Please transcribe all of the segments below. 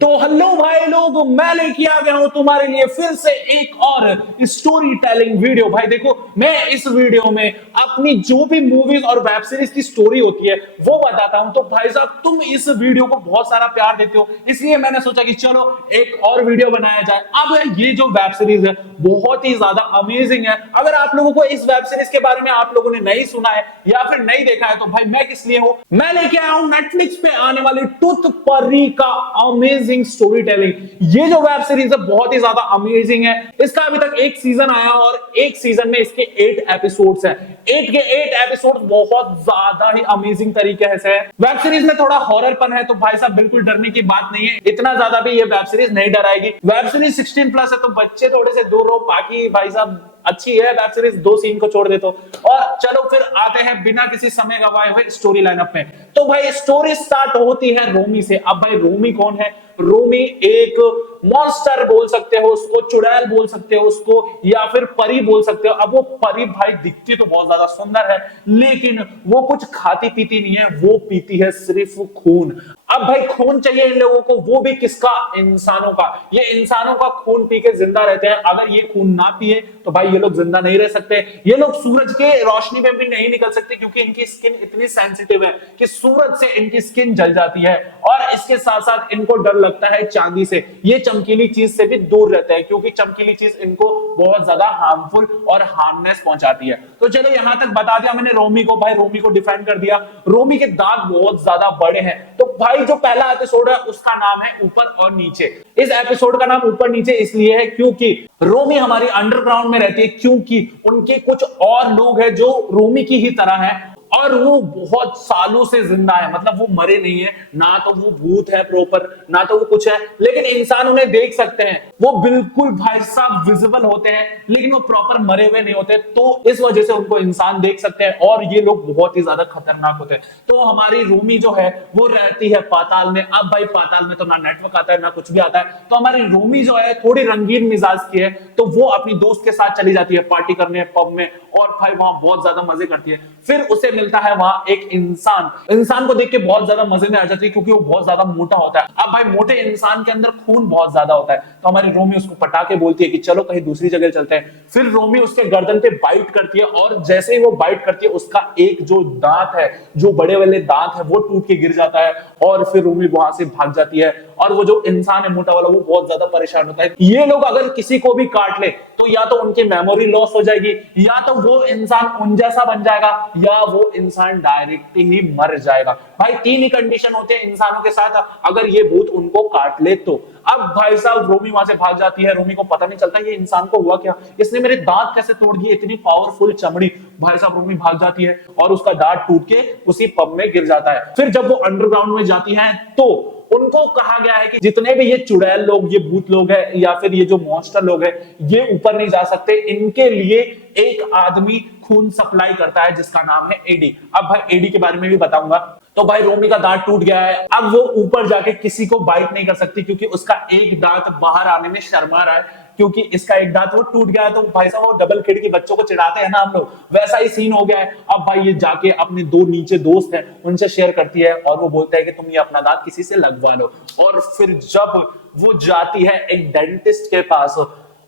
तो हेलो भाई लोग, मैं लेके आ गया हूं तुम्हारे लिए फिर से एक और स्टोरी टेलिंग वीडियो। भाई देखो, मैं इस वीडियो में अपनी जो भी मूवीज और वेब सीरीज की स्टोरी होती है वो बताता हूं। तो भाई साहब, तुम इस वीडियो को बहुत सारा प्यार देते हो, इसलिए मैंने सोचा कि चलो एक और वीडियो बनाया जाए। अब ये जो वेब सीरीज है बहुत ही ज्यादा अमेजिंग है। अगर आप लोगों को इस वेब सीरीज के बारे में आप लोगों ने नहीं सुना है या फिर नहीं देखा है तो भाई मैं किस लिए हूं, मैं लेके आया हूं नेटफ्लिक्स पे आने वाली टूथ परी का अमेजिंग स्टोरी टेलिंग। ये जो वेब सीरीज है बहुत ही ज्यादा अमेजिंग है। इसका अभी तक एक सीजन आया और एक सीजन में इसके 8 एपिसोड्स हैं। 8 के 8 एपिसोड्स बहुत ज्यादा ही अमेजिंग तरीके से है। वेब सीरीज में थोड़ा हॉररपन है तो भाई साहब बिल्कुल डरने की बात नहीं है, इतना ज्यादा भी ये वेब सीरीज नहीं डराएगी। वेब सीरीज 16+ है तो बच्चे थोड़े से दूर रहो, बाकी भाई साहब अच्छी है वेब सीरीज, 2 सीन को छोड़ दे तो। और चलो फिर आते हैं बिना किसी समय गवाए हुए स्टोरी लाइनअप में। तो भाई स्टोरी स्टार्ट होती है रोमी से। अब भाई रोमी कौन है? रोमी एक मॉन्स्टर बोल सकते हो उसको, चुड़ैल बोल सकते हो उसको, या फिर परी बोल सकते हो। अब वो परी भाई दिखती तो बहुत ज्यादा सुंदर है, लेकिन वो कुछ खाती पीती नहीं है, वो पीती है सिर्फ खून। अब भाई खून चाहिए इन लोगों को, वो भी किसका? इंसानों का। ये इंसानों का खून पी के जिंदा रहते हैं। अगर ये खून ना पिए तो भाई ये लोग जिंदा नहीं रह सकते। ये लोग सूरज के रोशनी में भी नहीं निकल सकते क्योंकि इनकी स्किन इतनी सेंसिटिव है कि सूरज से इनकी स्किन जल जाती है। और इसके साथ साथ इनको डर लगता है चांदी से। ये चमकीली चीज से भी दूर रहते हैं क्योंकि चमकीली चीज इनको बहुत ज्यादा हार्मफुल और हार्मनेस पहुंचाती है। तो चलो यहां तक बता दिया मैंने रोमी को। भाई रोमी को डिफाइन कर दिया। रोमी के दांत बहुत ज्यादा बड़े हैं। तो भाई जो पहला एपिसोड है उसका नाम है ऊपर और नीचे। इस एपिसोड का नाम ऊपर नीचे इसलिए है क्योंकि रोमी हमारी अंडरग्राउंड में रहती है, क्योंकि उनके कुछ और लोग हैं जो रोमी की ही तरह हैं और वो बहुत सालों से जिंदा है। मतलब वो मरे नहीं है, ना तो वो भूत है प्रॉपर, ना तो वो कुछ है, लेकिन इंसान उन्हें देख सकते हैं। वो बिल्कुल भाई साहब विजिबल होते हैं, लेकिन वो प्रॉपर मरे हुए नहीं होते। तो इस वजह से उनको इंसान देख सकते हैं और ये लोग बहुत ही ज्यादा खतरनाक होते हैं। तो हमारी रोमी जो है वो रहती है पाताल में। अब भाई पाताल में तो ना नेटवर्क आता है ना कुछ भी आता है। तो हमारी रोमी जो है थोड़ी रंगीन मिजाज की है, तो वो अपनी दोस्त के साथ चली जाती है पार्टी करने पब में, और भाई वहां बहुत ज्यादा मजे करती है। फिर उसे मिलता है वहां एक इंसान को देख के बहुत ज्यादा मजे में आ जाती है क्योंकि वो बहुत ज्यादा मोटा होता है। अब भाई मोटे इंसान के अंदर खून बहुत ज्यादा होता है, तो हमारी रोमी उसको पटाके बोलती है कि चलो कहीं दूसरी जगह चलते हैं। फिर रोमी उसके गर्दन पे बाइट करती है और जैसे ही वो बाइट करती है उसका एक जो दांत है, जो बड़े वाले दांत है, वो टूट के गिर जाता है और फिर रोमी वहां से भाग जाती है। और वो जो इंसान है मोटा वाला वो बहुत ज्यादा परेशान होता है। ये लोग अगर किसी को भी काट ले तो या तो उनकी मेमोरी लॉस हो जाएगी, या तो वो इंसान उन जैसा बन जाएगा, या वो इंसान डायरेक्ट ही मर जाएगा। भाई 3 ही कंडीशन होते हैं इंसानों के साथ अगर ये भूत उनको काट ले तो। अब भाई साहब रोमी वहां से भाग जाती है। रोमी को पता नहीं चलता ये इंसान को हुआ क्या, इसने मेरे दांत कैसे तोड़ दिए, इतनी पावरफुल चमड़ी। भाई साहब रोमी भाग जाती है और उसका दांत टूट के उसी पब में गिर जाता है। फिर जब वो अंडरग्राउंड में जाती है तो उनको कहा गया है कि जितने भी ये चुड़ैल लोग, ये भूत लोग हैं या फिर ये जो मॉन्स्टर लोग हैं, ये ऊपर नहीं जा सकते। इनके लिए एक आदमी खून सप्लाई करता है जिसका नाम है एडी। अब भाई एडी के बारे में भी बताऊंगा। तो भाई रोमी का दांत टूट गया है, अब वो ऊपर जाके किसी को बाइट नहीं कर सकती क्योंकि उसका एक दांत बाहर आने में शर्मा रहा है, क्योंकि इसका एक दांत वो टूट गया है। तो भाई साहब वो डबल खिड़की बच्चों को चिढ़ाते हैं ना हम लोग, वैसा ही सीन हो गया है। अब भाई ये जाके अपने 2 नीचे दोस्त हैं उनसे शेयर करती है और वो बोलता है कि तुम ये अपना दांत किसी से लगवा लो। और फिर जब वो जाती है एक डेंटिस्ट के पास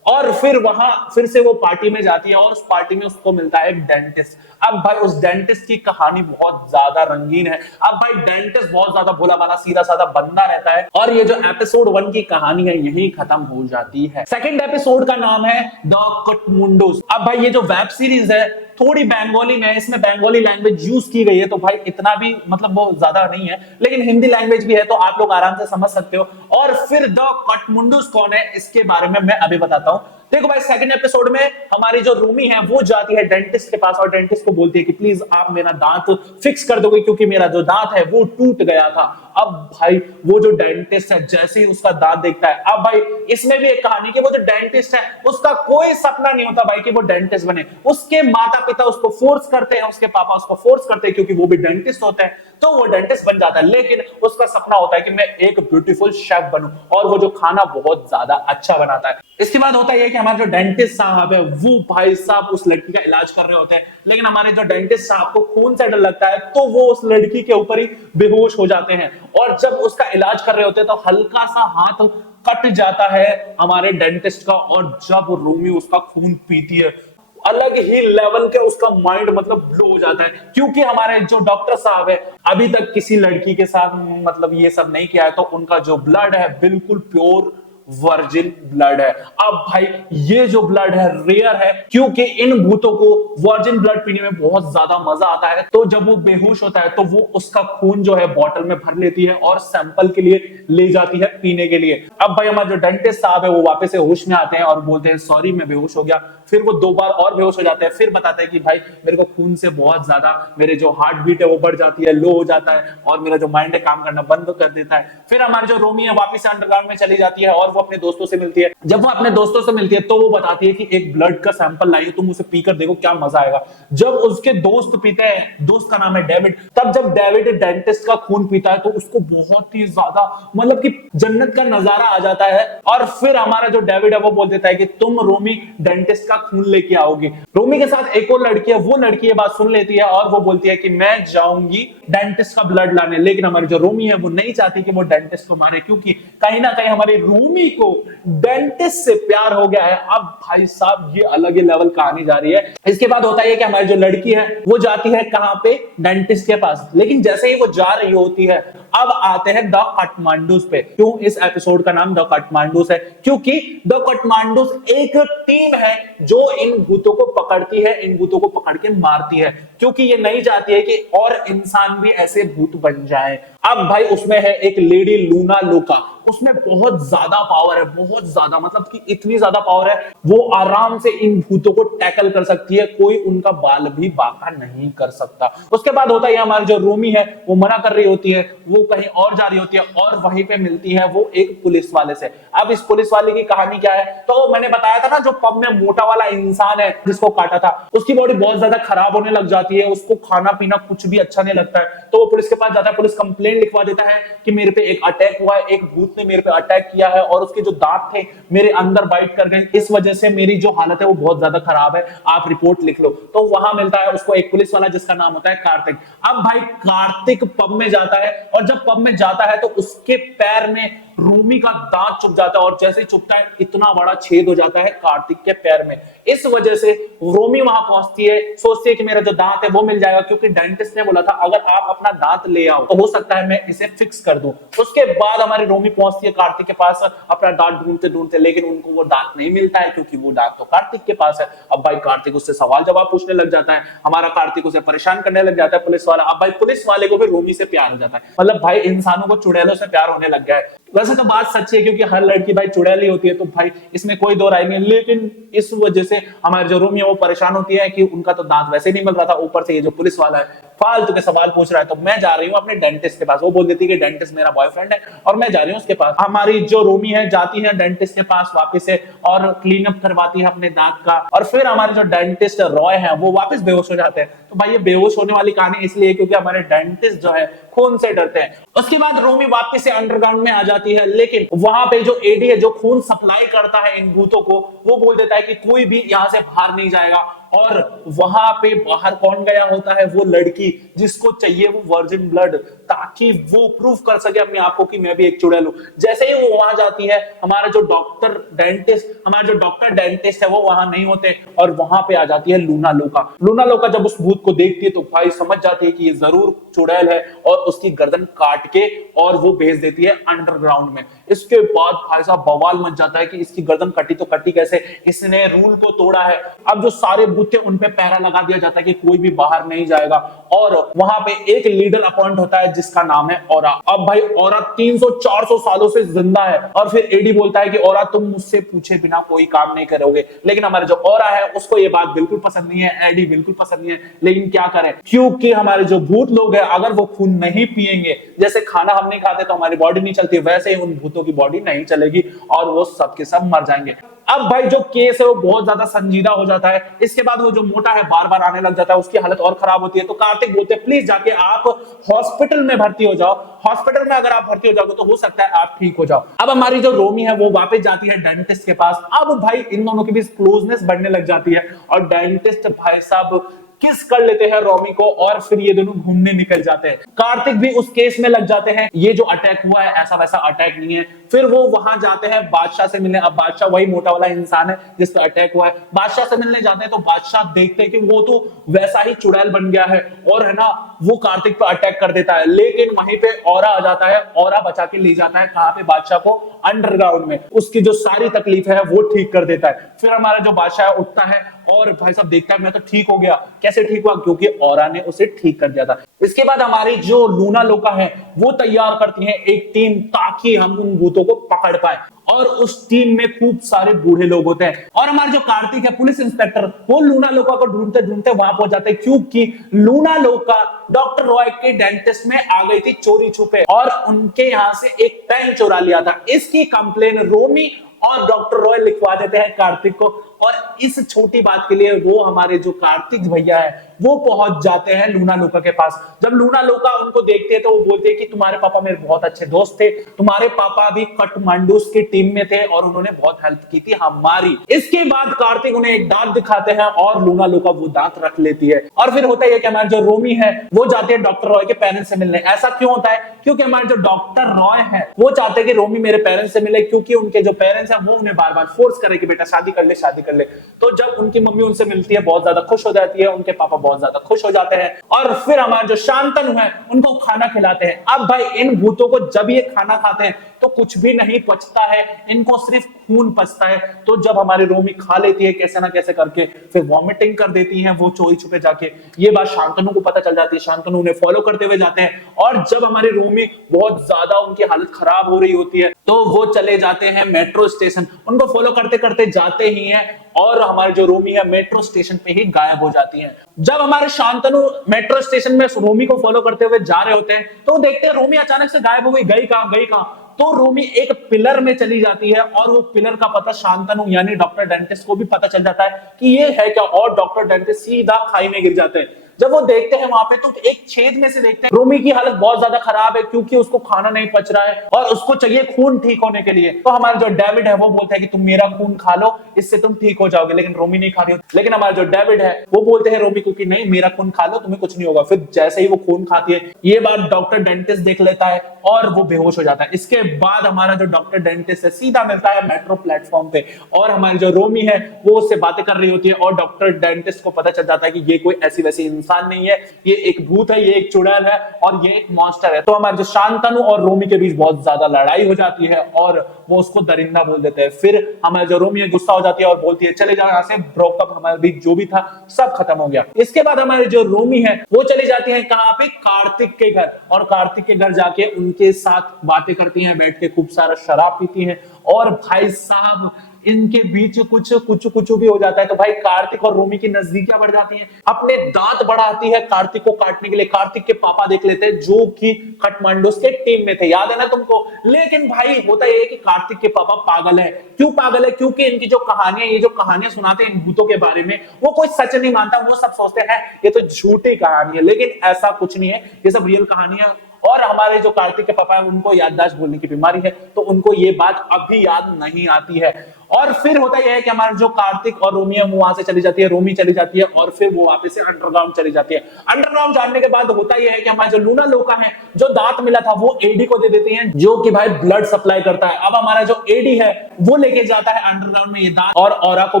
और फिर वहां फिर से वो पार्टी में जाती है और उस पार्टी में उसको मिलता है एक डेंटिस्ट। अब भाई उस डेंटिस्ट की कहानी बहुत ज्यादा रंगीन है। अब भाई डेंटिस्ट बहुत ज्यादा भोला भाला सीधा साधा बंदा रहता है और ये जो एपिसोड 1 की कहानी है यही खत्म हो जाती है। सेकंड एपिसोड का नाम है द कठमुंडूस। अब भाई ये जो वेब सीरीज है थोड़ी बंगाली में, इसमें बंगाली लैंग्वेज यूज की गई है, तो भाई इतना भी मतलब वो ज्यादा नहीं है, लेकिन हिंदी लैंग्वेज भी है तो आप लोग आराम से समझ सकते हो। और फिर द कठमुंडूस कौन है इसके बारे में मैं अभी बताता हूं। देखो भाई सेकंड एपिसोड में हमारी जो रूमी है वो जाती है डेंटिस्ट के पास और डेंटिस्ट को बोलती है कि प्लीज आप मेरा दांत फिक्स कर दोगे क्योंकि मेरा जो दांत है वो टूट गया था। अब भाई वो जो डेंटिस्ट है जैसे ही उसका दांत देखता है, अब भाई इसमें भी एक कहानी कि वो जो डेंटिस्ट है उसका कोई सपना नहीं होता भाई कि वो डेंटिस्ट बने। उसके माता पिता उसको फोर्स करते हैं, उसके पापा उसको फोर्स करते हैं क्योंकि वो भी डेंटिस्ट होते हैं, तो वो डेंटिस्ट बन जाता है। लेकिन उसका सपना होता है कि मैं एक ब्यूटीफुल शेफ बनूं और वो जो खाना बहुत ज्यादा अच्छा बनाता है। इसके बाद होता है कि हमारे जो डेंटिस्ट साहब है वो भाई साहब उस लड़की का इलाज कर रहे होते हैं, लेकिन हमारे जो डेंटिस्ट साहब को खून से डर लगता है तो वो उस लड़की के ऊपर ही बेहोश हो जाते हैं और जब उसका इलाज कर रहे होते हैं तो हल्का सा हाथ कट जाता है हमारे डेंटिस्ट का, और जब रोमी उसका खून पीती है अलग ही लेवल के उसका माइंड मतलब ब्लो हो जाता है, क्योंकि हमारे जो डॉक्टर साहब है अभी तक किसी लड़की के साथ मतलब ये सब नहीं किया है, तो उनका जो ब्लड है बिल्कुल प्योर वर्जिन ब्लड है। अब भाई ये जो ब्लड है रेयर है, क्योंकि इन भूतों को वर्जिन ब्लड पीने में बहुत ज्यादा मजा आता है। तो जब वो बेहोश होता है तो वो उसका खून जो है बोतल में भर लेती है और सैंपल के लिए ले जाती है पीने के लिए। अब भाई हमारे जो डेंटिस्ट साहब है वो वापस से होश में आते हैं और बोलते हैं सॉरी मैं बेहोश हो गया। फिर वो 2 बार और बेहोश हो जाते हैं, फिर बताते हैं कि भाई मेरे को खून से बहुत ज्यादा मेरे जो हार्ट बीट है वो बढ़ जाती है, लो हो जाता है, और मेरा जो माइंड है काम करना बंद कर देता है। फिर हमारी जो रोमी है वापस से अंडरग्राउंड में चली जाती है और वो अपने दोस्तों से मिलती है। जब वो अपने दोस्तों से मिलती है तो वो बताती है कि एक ब्लड का सैंपल लाई, तुम उसे पीकर देखो क्या मजा आएगा। जब उसके दोस्त पीते हैं, दोस्त का नाम है डेविड, तब जब डेविड डेंटिस्ट का खून पीता है तो उसको बहुत ही ज्यादा मतलब कि जन्नत का नजारा आ जाता है। और फिर हमारा जो डेविड है वो बोल देता है कि तुम रोमी डेंटिस्ट का खून लेके आओगे। रोमी के साथ एक और लड़की है, वो लड़की ये बात सुन लेती है और वो बोलती है कि मैं जाऊंगी डेंटिस्ट का ब्लड लाने। लेकिन हमारी जो रोमी है वो नहीं चाहती कि वो डेंटिस्ट को मारे, क्योंकि कहीं ना कहीं हमारी रोमी को डेंटिस्ट से प्यार हो गया है। अब भाई साहब ये अलग ही लेवल कहानी जा रही है। इसके बाद होता है कि हमारी जो लड़की है वो जाती है कहां पे, डेंटिस्ट के पास। लेकिन जैसे ही वो जा रही होती है अब आते हैं द काठमांडूस पे। क्यों इस एपिसोड का नाम द काठमांडूस है? क्योंकि द काठमांडूस एक टीम है जो इन भूतों को पकड़ती है, इन भूतों को पकड़ के मारती है, क्योंकि ये नहीं चाहती है कि और इंसान भी ऐसे भूत बन जाए। अब भाई उसमें है एक लेडी लूना लोका, उसमें बहुत ज्यादा पावर है, बहुत ज्यादा मतलब कि इतनी ज्यादा पावर है वो आराम से इन भूतों को टैकल कर सकती है, कोई उनका बाल भी बांका नहीं कर सकता। उसके बाद होता है हमारी जो रोमी है वो मना कर रही होती है, वो कहीं और जा रही होती है और वहीं पे मिलती है वो एक पुलिस वाले से। अब इस पुलिस वाले की कहानी क्या है, तो मैंने बताया था ना जो पब में मोटा वाला इंसान है जिसको काटा था, उसकी बॉडी बहुत ज्यादा खराब होने लग जाती है, उसको खाना पीना कुछ भी अच्छा नहीं लगता है। तो वो पुलिस के पास जाता है, पुलिस कंप्लेंट लिखवा देता है कि मेरे पे एक अटैक हुआ है, एक भूत ने मेरे पे अटैक किया है और उसके जो दांत थे मेरे अंदर बाइट कर गए, इस वजह से मेरी जो हालत है वो बहुत ज्यादा खराब है, आप रिपोर्ट लिख लो। तो वहां मिलता है उसको एक पुलिस वाला जिसका नाम होता है कार्तिक। अब भाई कार्तिक पब में जाता है और जब पब में जाता है तो उसके पैर में रोमी का दांत चुभ जाता है और जैसे ही चुभता है इतना बड़ा छेद हो जाता है कार्तिक के पैर में। इस वजह से रोमी वहां पहुंचती है, सोचती है कि मेरा जो दांत है वो मिल जाएगा, क्योंकि डेंटिस्ट ने बोला था अगर आप अपना दांत ले आओ तो हो सकता है मैं इसे फिक्स कर दूं। उसके बाद हमारी रोमी पहुंचती है कार्तिक के पास अपना दांत ढूंढते ढूंढते, लेकिन उनको वो दांत नहीं मिलता है क्योंकि वो दांत तो कार्तिक के पास है। अब भाई कार्तिक उससे सवाल जवाब पूछने लग जाता है, हमारा कार्तिक उसे परेशान करने लग जाता है पुलिस वाला। अब भाई पुलिस वाले को भी रोमी से प्यार हो जाता है, मतलब भाई इंसानों को चुड़ैलों से प्यार होने लग गया है। वैसे तो बात सच्ची है क्योंकि हर लड़की भाई चुड़ैली होती है, तो भाई इसमें कोई दो राय नहीं, लेकिन इस वजह से हमारी जो रोमी है वो परेशान होती है कि उनका तो दांत वैसे नहीं मिल रहा था, ऊपर से ये जो पुलिस वाला है फालतू के सवाल पूछ रहा है। तो मैं जा रही हूँ अपने डेंटिस्ट के पास। वो बोल देती है कि डेंटिस्ट मेरा बॉयफ्रेंड है और मैं जा रही हूँ उसके पास। हमारी जो रोमी है जाती है डेंटिस्ट के पास वापस से और क्लीन अप करवाती है अपने दांत का, और फिर हमारे जो डेंटिस्ट रॉय है वो वापस बेहोश हो जाते हैं। तो भाई ये बेहोश होने वाली कहानी इसलिए क्योंकि हमारे डेंटिस्ट जो है खून से डरते हैं। उसके बाद रोमी वापस से अंडरग्राउंड में आ जाती है, लेकिन वहां पे जो एडी है जो खून सप्लाई करता है इन भूतों को, वो बोल देता है कि कोई भी यहां से बाहर नहीं जाएगा। और वहां पे बाहर कौन गया होता है, वो लड़की जिसको चाहिए वो वर्जिन ब्लड, ताकि वो प्रूफ कर सके अपने आप को कि मैं भी एक चुड़ैल हूं। जैसे ही वो वहां जाती है हमारा जो डॉक्टर डेंटिस्ट है वो वहां नहीं होते और वहां पे आ जाती है लूना लोका। लूना लोका जब उस भूत को देखती है तो भाई समझ जाती है कि ये जरूर चुड़ैल है और उसकी गर्दन काट के और वो भेज देती है अंडरग्राउंड में। इसके बाद भाई साहब बवाल मच जाता है कि इसकी गर्दन कटी तो कटी कैसे, इसने रूल को तोड़ा है। अब जो सारे भूत थे उन पे पहरा लगा दिया जाता है कि कोई भी बाहर नहीं जाएगा, और वहां पे एक लीडर अपॉइंट होता है जिसका नाम है ओरा। अब भाई ओरा 300-400 सालों से जिंदा है और फिर एडी बोलता है कि ओरा तुम मुझसे पूछे बिना कोई काम नहीं करोगे। लेकिन हमारे जो ओरा है उसको ये बात बिल्कुल पसंद नहीं है, एडी बिल्कुल पसंद नहीं है, लेकिन क्या करें क्योंकि हमारे जो भूत लोग हैं अगर वो खून नहीं पिएंगे, जैसे खाना हम नहीं खाते तो हमारी बॉडी नहीं चलती, वैसे ही उन भूतों की बॉडी नहीं चलेगी और वो सबके सब मर जाएंगे। अब भाई जो केस है वो बहुत ज्यादा संजीदा हो जाता है। इसके बाद वो जो मोटा है बार बार आने लग जाता है, उसकी हालत और खराब होती है। तो कार्तिक बोलते हैं प्लीज जाके आप हॉस्पिटल में भर्ती हो जाओ, हॉस्पिटल में अगर आप भर्ती हो जाओगे तो हो सकता है आप ठीक हो जाओ। अब हमारी जो रोमी है वो वापस जाती है डेंटिस्ट के पास। अब भाई इन दोनों के बीच क्लोजनेस बढ़ने लग जाती है और डेंटिस्ट भाई साहब किस कर लेते हैं रोमी को और फिर ये दोनों घूमने निकल जाते हैं। कार्तिक भी उस केस में लग जाते हैं, ये जो अटैक हुआ है ऐसा वैसा अटैक नहीं है। फिर वो वहां जाते हैं बादशाह से मिलने। अब बादशाह वही मोटा वाला इंसान है जिस पर अटैक हुआ है। बादशाह से मिलने जाते हैं तो बादशाह देखते हैं कि वो तो वैसा ही चुड़ैल बन गया है और है ना वो कार्तिक पर अटैक कर देता है। लेकिन वहीं पे औरा आ जाता है, औरा बचा के ले जाता है कहां पे, बादशाह को अंडरग्राउंड में। उसकी जो सारी तकलीफ है वो ठीक कर देता है। फिर हमारा जो बादशाह उठता है और भाई साहब देखता है मैं तो ठीक हो गया। कैसे ठीक हुआ? क्योंकि औरा ने उसे ठीक कर दिया था। इसके बाद हमारी जो लूना लोका है वो तैयार करती है एक टीम ताकि हम उन भूतों को पकड़ पाए। और उस टीम में खूब सारे बूढ़े लोग होते हैं और हमारे जो कार्तिक है पुलिस इंस्पेक्टर, वो लूना लोका को ढूंढते ढूंढते वहां पहुंच जाते हैं क्योंकि लूना लोका डॉक्टर रॉय के डेंटिस्ट में आ गई थी चोरी छुपे और उनके यहां से एक पेन चुरा लिया था। इसकी कंप्लेन रोमी और डॉक्टर रॉय लिखवा देते हैं कार्तिक को। और इस छोटी बात के लिए वो हमारे जो कार्तिक भैया है वो पहुंच जाते हैं लूना लोका के पास। जब लूना लोका उनको देखते हैं तो वो बोलते हैं कि तुम्हारे पापा मेरे बहुत अच्छे दोस्त थे, तुम्हारे पापा भी काठमांडू की टीम में थे और उन्होंने बहुत हेल्प की थी हमारी। इसके बाद कार्तिक उन्हें एक दांत दिखाते हैं और लूना लोका वो दांत रख लेती है। और फिर होता है कि हमारे जो रोमी है वो जाते हैं डॉक्टर रॉय के पेरेंट्स से मिलने। ऐसा क्यों होता है? क्योंकि हमारे जो डॉक्टर रॉय है वो चाहते हैं कि रोमी मेरे पेरेंट्स से मिले, क्योंकि उनके जो पेरेंट्स है वो उन्हें बार बार फोर्स करे कि बेटा शादी कर ले शादी कर ले। तो जब उनकी मम्मी उनसे मिलती है बहुत ज्यादा खुश हो जाती है, उनके पापा बहुत ज्यादा खुश हो जाते हैं और फिर हमारे जो शांतनु है उनको खाना खिलाते हैं। अब भाई इन भूतों को जब ये खाना खाते हैं तो कुछ भी नहीं पचता है, इनको सिर्फ खून पचता है। तो जब हमारी रोमी खा लेती है कैसे ना कैसे करके, फिर वॉमिटिंग कर देती है वो चोरी छुपे जाके। ये बात शांतनु को पता चल जाती है, शांतनु उन्हें फॉलो करते हुए जाते हैं और जब हमारी रोमी बहुत ज्यादा उनकी हालत खराब हो रही होती है तो वो चले जाते हैं मेट्रो स्टेशन। उनको फॉलो करते करते जाते ही हैं और हमारी जो रोमी है मेट्रो स्टेशन पे ही गायब हो जाती है। जब हमारे शांतनु मेट्रो स्टेशन में रोमी को फॉलो करते हुए जा रहे होते हैं तो देखते हैं रोमी अचानक से गायब हो गई, गई कहां। तो रोमी एक पिलर में चली जाती है और वो पिलर का पता शांतनु यानी डॉक्टर डेंटिस्ट को भी पता चल जाता है कि ये है क्या, और डॉक्टर डेंटिस्ट सीधा खाई में गिर जाते हैं। जब वो देखते हैं वहां पे तो एक छेद में से देखते हैं रोमी की हालत बहुत ज्यादा खराब है क्योंकि उसको खाना नहीं पच रहा है और उसको चाहिए खून ठीक होने के लिए। तो हमारा जो डेविड है वो बोलता है कि तुम मेरा खून खा लो, इससे तुम ठीक हो जाओगे। लेकिन रोमी नहीं खा रही होती। लेकिन हमारा जो डेविड है वो बोलते हैं रोमी को कि नहीं, मेरा खून खा लो, तुम्हें कुछ नहीं होगा। फिर जैसे ही वो खून खाती है ये बात डॉक्टर डेंटिस्ट देख लेता है और वो बेहोश हो जाता है। इसके बाद हमारा जो डॉक्टर डेंटिस्ट है सीधा मिलता है मेट्रो प्लेटफॉर्म पे और हमारी जो रोमी है वो उससे बातें कर रही होती है और डॉक्टर डेंटिस्ट को पता चल जाता है कि ये कोई ऐसी वैसी इंसान नहीं है, ये एक भूत है, ये एक चुड़ैल है और ये एक मॉन्स्टर है। तो हमारे जो शांतनु और रोमी के बीच बहुत ज्यादा लड़ाई हो जाती है और वो उसको दरिंदा बोल देते हैं। फिर हमारे जो रोमी है गुस्सा हो जाती है और बोलती है चले जाओ यहाँ से, ब्रेकअप हमारे बीच जो भी था सब खत्म हो गया। इसके बाद हमारे जो रोमी है वो चली जाती है कहां पे, कार्तिक के घर। और कार्तिक के घर जाके उनके साथ बातें करती हैं, बैठ के खूब सारा शराब पीती हैं और भाई साहब इनके बीच कुछ भी हो जाता है। तो भाई कार्तिक और रोमी की नजदीकियां बढ़ जाती हैं। अपने दांत बढ़ाती है कार्तिक को काटने के लिए। कार्तिक के पापा देख लेते हैं जो कि काठमांडू के टीम में थे, याद है ना तुमको। लेकिन भाई होता यह है कि कार्तिक के पापा पागल है। क्यों पागल है? क्योंकि इनकी जो कहानियां, ये जो कहानियां सुनाते हैं इन भूतों के बारे में, वो कोई सच नहीं मानता। वो सब सोचते हैं ये तो झूठी कहानी है, लेकिन ऐसा कुछ नहीं है, ये सब रियल कहानियां। और हमारे जो कार्तिक के पापा है उनको याददाश्त भूलने की बीमारी है तो उनको ये बात अभी याद नहीं आती है। और फिर होता यह है कि हमारे जो कार्तिक और रोमी है वो वहां से चली जाती है, रोमी चली जाती है और फिर वो वापस से अंडरग्राउंड चली जाती है। अंडरग्राउंड जाने के बाद होता यह है कि हमारे जो लूना लोका है, जो दांत मिला था वो एडी को दे देते हैं जो कि भाई ब्लड सप्लाई करता है। अब हमारा जो एडी है वो लेके जाता है अंडरग्राउंड में ये दांत और औरा को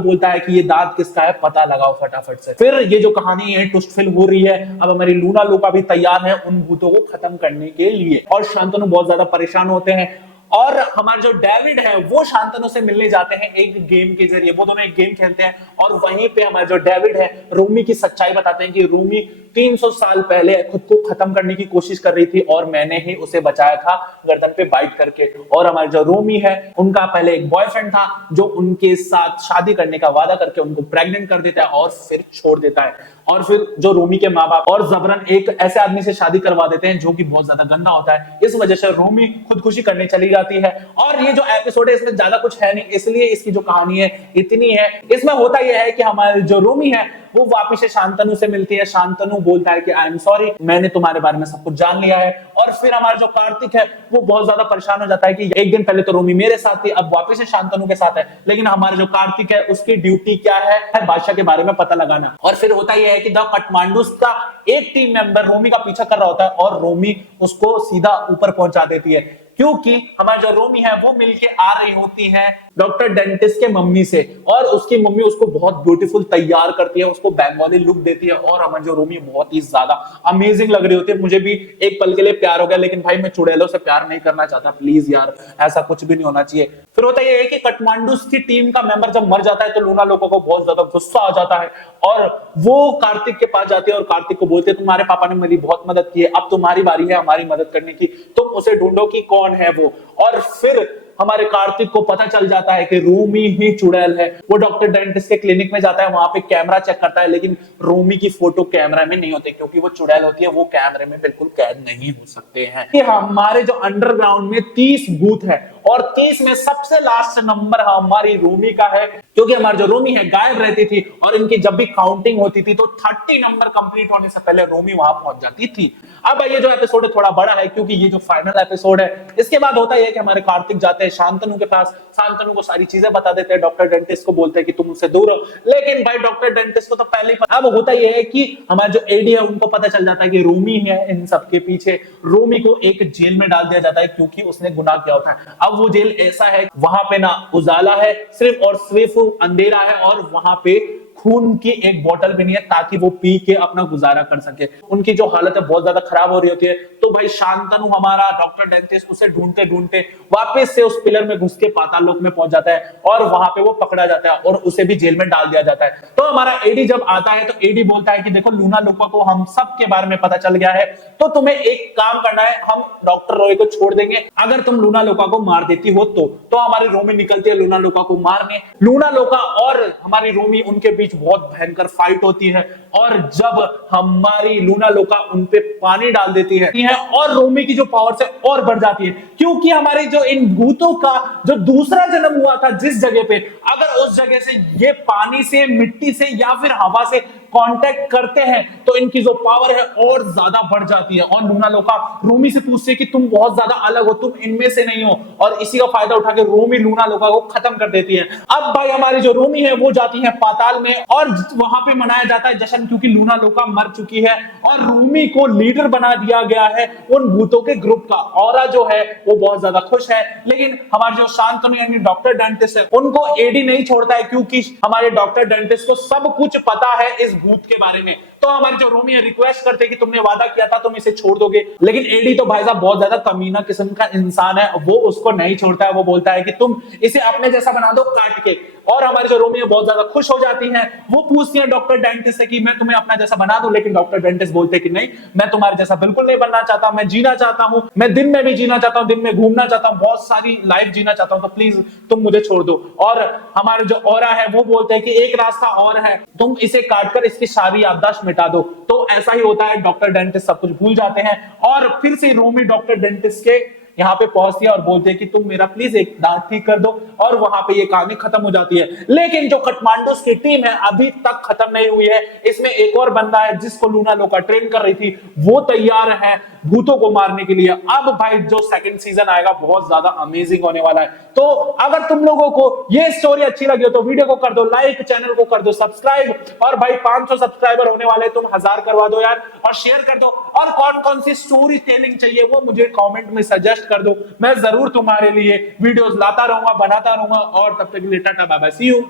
बोलता है कि ये दांत किसका है, पता लगाओ फटाफट से। फिर ये जो कहानी है ट्विस्टफुल हो रही है। अब हमारी लूना लोका भी तैयार है उन भूतों को खत्म करने के लिए और शांतनु बहुत ज्यादा परेशान होते हैं। और हमारे जो डेविड है वो शांतनु से मिलने जाते हैं एक गेम के जरिए। वो दोनों एक गेम खेलते हैं और वहीं पे हमारे जो डेविड है रोमी की सच्चाई बताते हैं कि रोमी 300 साल पहले खुद को खत्म करने की कोशिश कर रही थी और मैंने ही उसे बचाया था गर्दन पे बाइट करके। और हमारे जो रोमी है उनका पहले एक बॉयफ्रेंड था जो उनके साथ शादी करने का वादा करके उनको प्रेग्नेंट कर देता है और फिर छोड़ देता है। और फिर जो रोमी के माँ बाप और जबरन एक ऐसे आदमी से शादी करवा देते हैं जो कि बहुत ज्यादा गंदा होता है। इस वजह से रोमी खुदकुशी करने चली जाती है। और ये जो एपिसोड है इसमें ज्यादा कुछ है नहीं, इसलिए इसकी जो कहानी है इतनी है। इसमें होता यह है कि हमारे जो रोमी है वो वापिस से शांतनु से मिलती है। शांतनु बोलता है कि आई एम सॉरी, मैंने तुम्हारे बारे में सब कुछ जान लिया है। और फिर हमारा जो कार्तिक है वो बहुत ज्यादा परेशान हो जाता है कि एक दिन पहले तो रोमी मेरे साथ थी, अब वापिस से शांतनु के साथ है, लेकिन हमारा जो कार्तिक है उसकी ड्यूटी क्या है बादशाह के बारे में पता लगाना। और फिर होता यह है कि द काठमांडूस का एक टीम मेंबर रोमी का पीछा कर रहा होता है और रोमी उसको सीधा ऊपर पहुंचा देती है, क्योंकि हमारी जो रोमी है वो मिलके आ रही होती है डॉक्टर डेंटिस्ट के मम्मी से, और उसकी मम्मी उसको बहुत ब्यूटीफुल तैयार करती है, उसको बंगाली लुक देती है, और हमारी जो रोमी बहुत ही ज्यादा अमेजिंग लग रही होती है। मुझे भी एक पल के लिए प्यार हो गया, लेकिन भाई मैं चुड़ैलों से प्यार नहीं करना चाहता, प्लीज यार ऐसा कुछ भी नहीं होना चाहिए। फिर होता यह है कि काठमांडू की टीम का मेंबर जब मर जाता है तो लूना लोगों को बहुत ज्यादा गुस्सा आ जाता है, और वो कार्तिक के पास जाते हैं और कार्तिक को बोलते हैं तुम्हारे पापा ने मेरी बहुत मदद की है, अब तुम्हारी बारी है हमारी मदद करने की, तुम उसे ढूंढो कि कौन है वो। और फिर हमारे कार्तिक को पता चल जाता है कि रोमी ही चुड़ैल है। वो डॉक्टर डेंटिस्ट के क्लिनिक में जाता है, वहां पे कैमरा चेक करता है, लेकिन रोमी की फोटो कैमरा में नहीं होती, क्योंकि वो चुड़ैल होती है, वो कैमरे में बिल्कुल कैद नहीं हो सकते हैं। कि हमारे जो अंडरग्राउंड में 30 भूत है और 30 में सबसे लास्ट नंबर हमारी रोमी का है, क्योंकि हमारी जो रोमी है गायब रहती थी और इनकी जब भी काउंटिंग होती थी तो 30 नंबर कंप्लीट होने से पहले रोमी वहां पहुंच जाती थी। अब ये जो एपिसोड है थोड़ा बड़ा है, क्योंकि ये जो फाइनल एपिसोड है, इसके बाद होता है कि हमारे कार्तिक जाते हैं शांतनु के पास, शांतनु को सारी चीजें बता देते हैं, डॉक्टर डेंटिस्ट को बोलते हैं कि तुम उससे दूर रहो, लेकिन भाई डॉक्टर डेंटिस्ट को तो पहले ही पता। अब होता यह है कि हमारे जो एडी है उनको पता चल जाता है कि रोमी है इन सबके पीछे। रोमी को एक जेल में डाल दिया जाता है क्योंकि उसने गुनाह किया होता है। अब वो जेल ऐसा है, वहां पे ना उजाला है, सिर्फ और सिर्फ अंधेरा है, और वहां पे खून की एक बोतल भी नहीं है ताकि वो पी के अपना गुजारा कर सके। उनकी जो हालत है बहुत ज्यादा खराब हो रही होती है। तो भाई शांतनु हमारा डॉक्टर डेंटिस्ट उसे ढूंढते ढूंढते वापस से उस पिलर में घुस के पाताल लोक में पहुंच जाता है, और वहां पे वो पकड़ा जाता है और उसे भी जेल में डाल दिया जाता है। तो हमारा एडी जब आता है तो एडी बोलता है कि देखो लूना लोका को हम सब के बारे में पता चल गया है, तो तुम्हें एक काम करना है, हम डॉक्टर रॉय को छोड़ देंगे अगर तुम लूना लोका को मार देती हो तो हमारी रोमी निकलती है लूना लोका को मारने। लूना लोका और हमारी रोमी उनके बीच बहुत भयंकर फाइट होती है, और जब हमारी लूना लोका उन पे पानी डाल देती है और रोमी की जो पावर से और बढ़ जाती है, क्योंकि हमारे जो इन भूतों का जो दूसरा जन्म हुआ था जिस जगह पे, अगर उस जगह से ये पानी से, मिट्टी से या फिर हवा से कांटेक्ट करते हैं तो इनकी जो पावर है और ज्यादा बढ़ जाती है। और लूना लोका रोमी से पूछते हैं कि तुम बहुत ज्यादा अलग हो, तुम इनमें से नहीं हो, और इसी का फायदा उठा के रोमी लूना लोका को खत्म कर देती है। अब भाई हमारी जो रोमी है वो जाती है पाताल में, और वहां पे मनाया जाता है जश्न, क्योंकि लूना लोका मर चुकी है और रोमी को लीडर बना दिया गया है उन भूतों के ग्रुप का। और जो है वो बहुत ज्यादा खुश है, लेकिन हमारे जो शांतनु यानी डॉक्टर डेंटिस्ट है उनको एडी नहीं छोड़ता है, क्योंकि हमारे डॉक्टर डेंटिस्ट को सब कुछ पता है इस भूत के बारे में। तो हमारी जो रोमी है रिक्वेस्ट करते कि तुमने वादा किया था तुम इसे छोड़ दोगे, लेकिन एडी तो भाई साहब बहुत ज्यादा कमीना किस्म का इंसान है, वो उसको नहीं छोड़ता है। वो बोलता है कि तुम इसे अपने जैसा बना दो काट के। और हमारी जो रोमी है बहुत ज्यादा खुश हो जाती है, वो पूछती है डॉक्टर डेंटिस्ट से कि मैं तुम्हें अपना जैसा बना दूं, लेकिन डॉक्टर डेंटिस्ट बोलते हैं कि नहीं, मैं तुम्हारे जैसा बिल्कुल नहीं बनना चाहता, मैं जीना चाहता हूं, मैं दिन में भी जीना चाहता हूं, दिन में घूमना चाहता हूं, बहुत सारी लाइफ जीना चाहता हूं, तो प्लीज तुम मुझे छोड़ दो। और हमारे जो औरा है वो बोलते हैं कि एक रास्ता और है, तुम इसे काटकर इसकी सारी याददाश्त मिटा दो। तो ऐसा ही होता है, डॉक्टर डेंटिस्ट सब कुछ भूल जाते हैं, और फिर से रोमी डॉक्टर डेंटिस्ट के यहाँ पे पहुंचती है और बोलते हैं कि तुम मेरा प्लीज एक दांत ठीक कर दो, और वहां पे ये कहानी खत्म हो जाती है। लेकिन जो काठमांडू की टीम है अभी तक खत्म नहीं हुई है, इसमें एक और बंदा है जिसको लूना लोका ट्रेन कर रही थी, वो तैयार है भूतों को मारने के लिए। अब भाई जो सेकंड सीजन आएगा बहुत ज्यादा अमेजिंग होने वाला है। तो अगर तुम लोगों को ये स्टोरी अच्छी लगी हो तो वीडियो को कर दो लाइक, चैनल को कर दो सब्सक्राइब, और भाई 500 सब्सक्राइबर होने वाले, तुम 1000 करवा दो यार, और शेयर कर दो। और कौन कौन सी स्टोरी टेलिंग चाहिए वो मुझे कमेंट में सजेस्ट कर दो, मैं जरूर तुम्हारे लिए वीडियोस लाता रहूंगा, बनाता रहूंगा। और तब तक के लिए tata bye bye, see you.